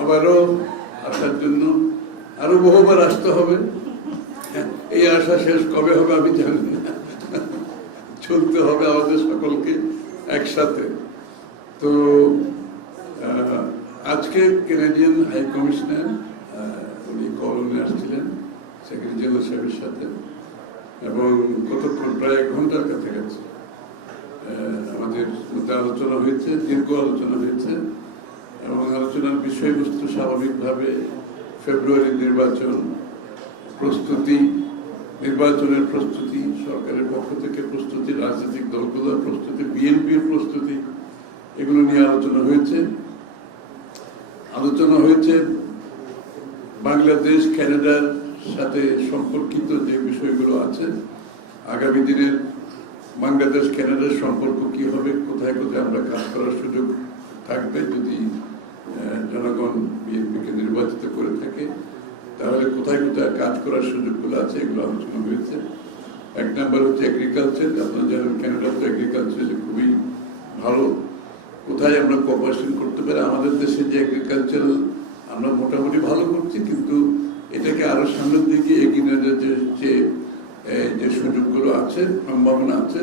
আবারও আসার জন্য আরো বহুবার আসতে হবে। এই আশা শেষ কবে হবে আমি জানি না, চলতে হবে আমাদের সকলকে একসাথে। তো আজকে কানাডিয়ান হাই কমিশনার উনি কলমে আসছিলেন সেক্রেটারি জেনারেল সাহেবের সাথে, এবং কতক্ষণ প্রায় 1 ঘন্টার কাছাকাছি আমাদের মধ্যে আলোচনা হয়েছে, দীর্ঘ আলোচনা হয়েছে, এবং আলোচনার বিষয়বস্তু স্বাভাবিকভাবে ফেব্রুয়ারি নির্বাচন প্রস্তুতি, নির্বাচনের প্রস্তুতি, সরকারের পক্ষ থেকে প্রস্তুতি, রাজনৈতিক দলগুলোর প্রস্তুতি, বিএনপির প্রস্তুতি, এগুলো নিয়ে আলোচনা হয়েছে। আলোচনা হয়েছে বাংলাদেশ কানাডার সাথে সম্পর্কিত যে বিষয়গুলো আছে, আগামী দিনের বাংলাদেশ কানাডার সম্পর্ক কি হবে, কোথায় কোথায় আমরা কাজ করার সুযোগ থাকবে যদি জনগণ বিএনপিকে নির্বাচিত করে থাকে, তাহলে কোথায় কোথায় কাজ করার সুযোগগুলো আছে, এগুলো আলোচনা হয়েছে। 1 নম্বর হচ্ছে এগ্রিকালচার। আপনারা জানেন কানাডা তো এগ্রিকালচারে খুবই ভালো, কোথায় আমরা কোঅপারেশন করতে পারি। আমাদের দেশে যে এগ্রিকালচার আমরা মোটামুটি ভালো করছি, কিন্তু এটাকে আরো সামনের দিকে এগিয়ে নিয়ে যে সুযোগগুলো আছে, সম্ভাবনা আছে,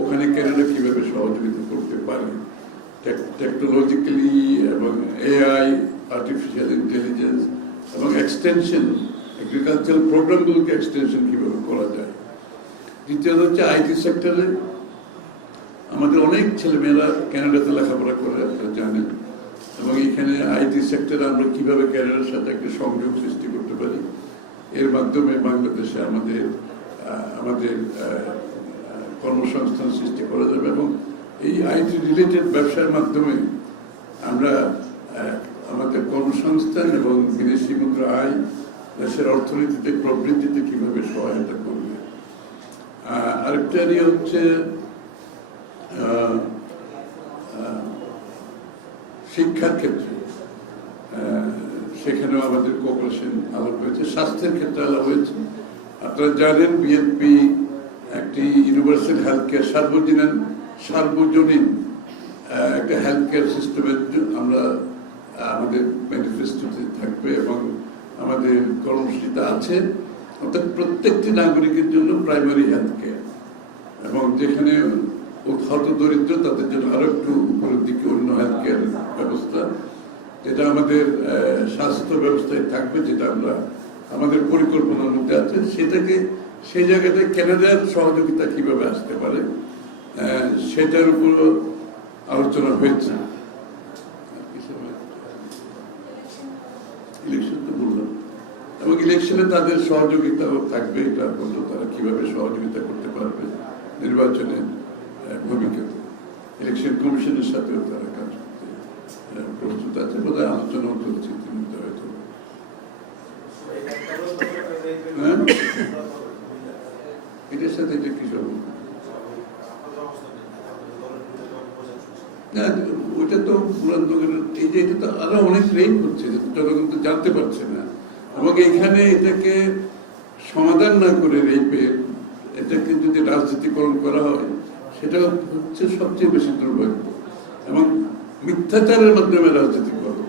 ওখানে কানাডা কিভাবে সহযোগিতা করতে পারে টেকনোলজিক্যালি, এবং এআই, আর্টিফিশিয়াল ইন্টেলিজেন্স, এবং এক্সটেনশন, এগ্রিকালচারাল প্রোগ্রামগুলোকে এক্সটেনশন কিভাবে করা যায়। দ্বিতীয়ত হচ্ছে আইটি সেক্টরে আমাদের অনেক ছেলেমেয়েরা কানাডাতে লেখাপড়া করে, আপনারা জানেন, এবং এখানে আইটি সেক্টরে আমরা কিভাবে কানাডার সাথে একটা সংযোগ সৃষ্টি করতে পারি, এর মাধ্যমে বাংলাদেশে আমাদের কর্মসংস্থান সৃষ্টি করা যাবে, এবং এই আইটি রিলেটেড ব্যবসার মাধ্যমে আমরা আমাদের কর্মসংস্থান এবং বিদেশি মুদ্রা আয় দেশের অর্থনীতিতে প্রবৃদ্ধিতে কিভাবে সহায়তা করবে। আরেকটা নিয়ে হচ্ছে শিক্ষার ক্ষেত্রে, সেখানেও আমাদের কোঅপারেশন আলাপ হয়েছে। স্বাস্থ্যের ক্ষেত্রে আলাপ হয়েছে। আপনারা জানেন বিএনপি একটি ইউনিভার্সাল হেলথ কেয়ার, সার্বজনীন একটা হেলথ কেয়ার সিস্টেমের আমরা আমাদের ম্যানিফেস্টোতে থাকবে, এবং আমাদের কর্মসূচিতে আছে, অর্থাৎ প্রত্যেকটি নাগরিকের জন্য প্রাইমারি হেলথ কেয়ার, এবং যেখানে হত দরিদ্র তাদের জন্য আরো একটু উপরের দিকে অন্য হেলথ কেয়ার ব্যবস্থা, যেটা আমাদের স্বাস্থ্য ব্যবস্থায় থাকবে, যেটা আমরা আমাদের পরিকল্পনার মধ্যে আছে। সেটাকে সেই জায়গাতে কানাডার সহযোগিতা কিভাবে আসতে পারে সেটার উপর আলোচনা হয়েছে। ইলেকশন তো বললাম, এবং ইলেকশনে তাদের সহযোগিতাও থাকবে, এটা বললো তারা কিভাবে সহযোগিতা করতে পারবে নির্বাচনের ভূমিকাতে। ইলেকশন কমিশনের সাথেও তারা কাজ করতে প্রস্তুত আছে, বোধহয় আলোচনাও চলছে ইতিমধ্যে হয়তো। এটার সাথে এটা কি সব না, ওইটা তো এই যে এটা তো আরো অনেক রেপ হচ্ছে, জনগণ তো জানতে পারছে না, এবং এখানে এটাকে সমাধান না করে রেপের এটাকে যদি রাজনীতিকরণ করা হয়, সেটা হচ্ছে সবচেয়ে বেশি দুর্ভাগ্য। এবং মিথ্যাচারের মাধ্যমে রাজনীতি করো,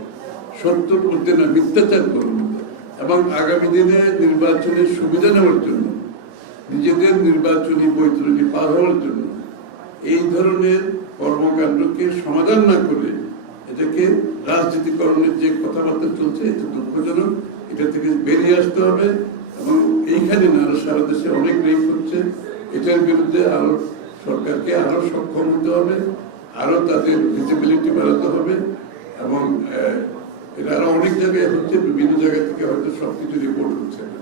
সত্যর মধ্যে না মিথ্যাচার করো, এবং আগামী দিনে নির্বাচনের সুবিধা নেওয়ার জন্য, নিজেদের নির্বাচনী বৈতরণী পার হওয়ার জন্য এই ধরনের কর্মকাণ্ডকে সমাধান না করে এটাকে রাজনীতিকরণের যে কথাবার্তা চলছে, এটা দুঃখজনক। এটা থেকে বেরিয়ে আসতে হবে, এবং এইখানে না আরো সারা দেশে অনেক রেপ হচ্ছে, এটার বিরুদ্ধে আরো সরকারকে আরো সক্ষম হতে হবে, আরো তাদের ভিজিবিলিটি বাড়াতে হবে, এবং এটা আরো অনেক জায়গায় হচ্ছে, বিভিন্ন জায়গা থেকে হয়তো সবকিছু রিপোর্ট হচ্ছে না।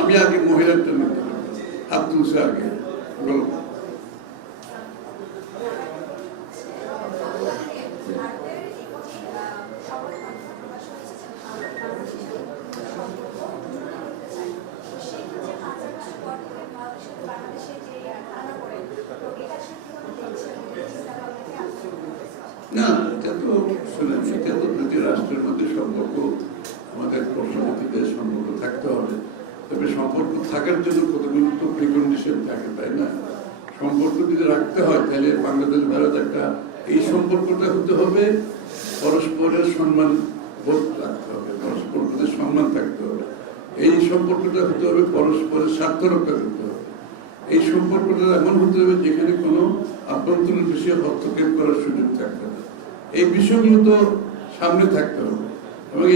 আমি আগে মহিলাটা নিতে হাত তুলছে আগে বলবো। না, এটা তো শুনেন, এটা তো দুটি রাষ্ট্রের মধ্যে সম্পর্ক, আমাদের পার্শ্ববর্তীদের সম্পর্ক থাকতে হবে, তবে সম্পর্ক থাকার জন্য কতগুলো তো প্রিকন্ডিশন থাকে, তাই না? সম্পর্ক যদি রাখতে হয় তাহলে বাংলাদেশ ভারত একটা এই সম্পর্কটা হতে হবে পরস্পরের সম্মান বোধ রাখতে হবে, পরস্পর প্রতি সম্মান থাকতে হবে। এই সম্পর্কটা হতে হবে পরস্পরের স্বার্থ রক্ষা করতে হবে। এই সম্পর্কটা এমন হতে হবে যেখানে কোনো আভ্যন্তরীণ বিষয়ে হস্তক্ষেপ করার সুযোগ থাকবে না। এই বিষয়গুলো তো সামনে থাকতে হবে এবং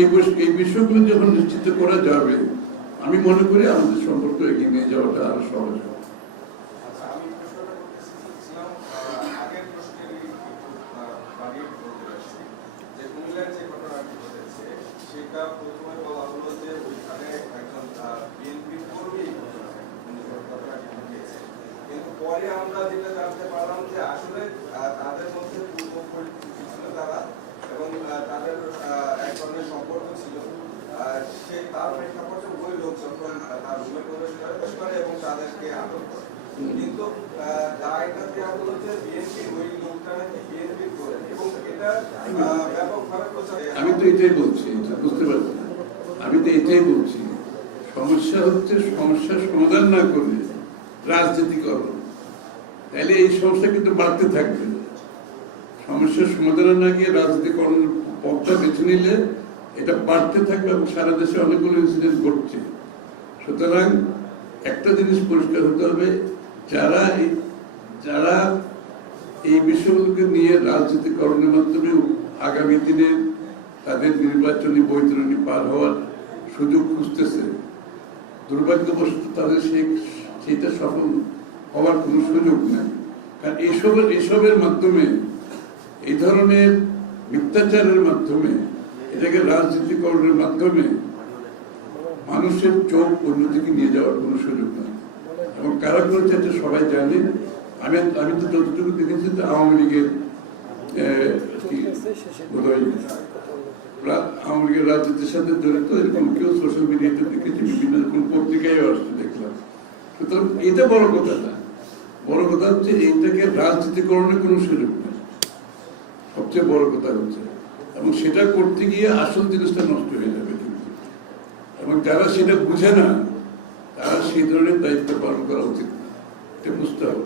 এই বিষয়গুলো যখন নিশ্চিত করা যাবে আমি মনে করি আমাদের সম্পর্ক এগিয়ে নিয়ে যাওয়াটা আরো সহজ হবে। পরে আমরা যেটা জানতে পারলাম যে আসলে তাদের মধ্যে পূর্ব পরিচিতি ছিল তারা এবং তাদের এক ধরনের সম্পর্ক ছিল। সেই তার প্রেক্ষাপটে ওই লোক যখন তার রুমে প্রবেশ করে এবং তাদেরকে আটক করে, কিন্তু দায়টা দেওয়া হলো যে বিএনপি ওই লোকটা নাকি বিএনপি করে এবং এটা ব্যাপকভাবে প্রচার। আমি তো এটাই বলছি, বুঝতে পারছি, আমি তো এটাই বলছি সমস্যা হচ্ছে সমস্যার সমাধান না করলে রাজনীতি করো তাহলে এই সমস্যা কিন্তু বাড়তে থাকবে। সমস্যার সমাধান না গিয়ে রাজনীতিকরণের পথটা বেছে নিলে এটা বাড়তে থাকবে এবং সারা দেশে অনেকগুলো ইনসিডেন্ট ঘটছে। সুতরাং একটা জিনিস পরিষ্কার হতে হবে, যারা এই বিষয়গুলোকে নিয়ে রাজনীতিকরণের মাধ্যমে আগামী দিনে তাদের নির্বাচনী বৈতরণী পার হওয়ার সুযোগ খুঁজতেছে, দুর্ভাগ্যবশত তাদের সেইটা সফল হওয়ার কোনো সুযোগ নেই। কারণ এইসবের মাধ্যমে, এই ধরনের মিথ্যাচারের মাধ্যমে, এটাকে রাজনীতিকরণের মাধ্যমে মানুষের চোখ অন্যদিকে নিয়ে যাওয়ার কোনো সুযোগ নেই। এবং কারা করেছে এটা সবাই জানে। আমি তো যতটুকু দেখেছি তো আওয়ামী লীগের আওয়ামী লীগের রাজনীতির সাথে জড়িত এরকম কেউ সোশ্যাল মিডিয়াতে দেখেছি, বিভিন্ন রকম পত্রিকায় আসতে দেখলাম। সুতরাং এটা বড় কথা না, বড় কথা হচ্ছে এইটাকে রাজনীতিকরণের কোনো সুযোগ নেই, সবচেয়ে বড় কথা হচ্ছে। এবং সেটা করতে গিয়ে আসল জিনিসটা নষ্ট হয়ে যাবে কিন্তু। এবং যারা সেটা বুঝে না তারা সেই ধরনের দায়িত্ব পালন করা উচিত না, এটা বুঝতে হবে।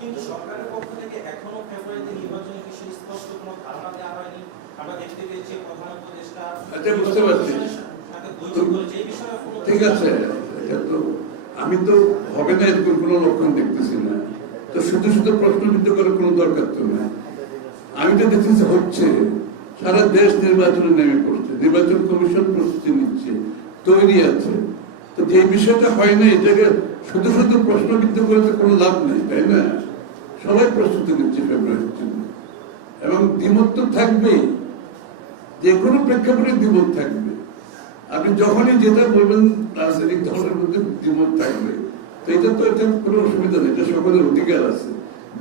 কিন্তু সরকারের পক্ষ থেকে এখনো ফেব্রুয়ারিতে নির্বাচনের বিষয়ে স্পষ্ট কোনো ধারণা দেওয়া হয়নি। আমরা দেখতে পেয়েছি প্রধান উপদেষ্টা বুঝতে পারছি, ঠিক আছে। আমি তো হবে না এরকম কোনো লক্ষণ দেখতেছি না, তো শুধু শুধু প্রশ্নবিদ্ধ করার কোনো দরকার তো না। আমি তো দেখতেছি হচ্ছে, সারা দেশ নির্বাচনে নেমে পড়ছে, নির্বাচন কমিশন প্রস্তুতি নিচ্ছে, তৈরি আছে। তো যে বিষয়টা হয় না এটাকে শুধু শুধু প্রশ্নবিদ্ধ করে তো কোনো লাভ নেই, তাই না? সবাই প্রস্তুতি নিচ্ছে ফেব্রুয়ারির জন্য এবং দ্বিমত তো থাকবেই, যে কোনো প্রেক্ষাপটে দ্বিমত থাকবে। আপনি যখনই যেটা বলবেন রাজনৈতিক দলের মধ্যে দ্বিমত থাকবে, তো এটা কোনো অসুবিধা নেই, এটা সকলের অধিকার আছে,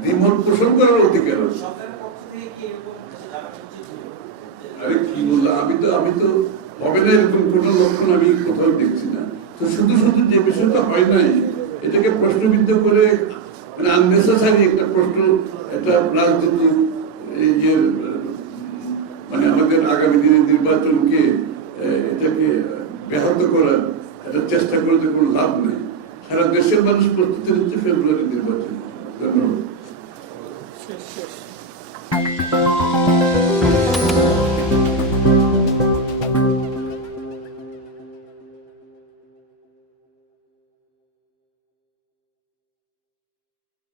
দ্বিমত পোষণ করার অধিকার আছে। আরে কি বললাম, আমি তো হবে না এরকম কোনো লক্ষণ আমি কোথাও দেখছি না। তো শুধু শুধু যে বিষয়টা হয় নাই এটাকে প্রশ্নবিদ্ধ করে, মানে আননেসেসারি একটা প্রশ্ন, একটা রাজনীতি মানে আমাদের আগামী দিনের নির্বাচনকে এটাকে ব্যাহত করার একটা চেষ্টা করে কোনো লাভ নেই। সারা দেশের মানুষ প্রস্তুতি নিচ্ছে ফেব্রুয়ারি নির্বাচন। ধন্যবাদ।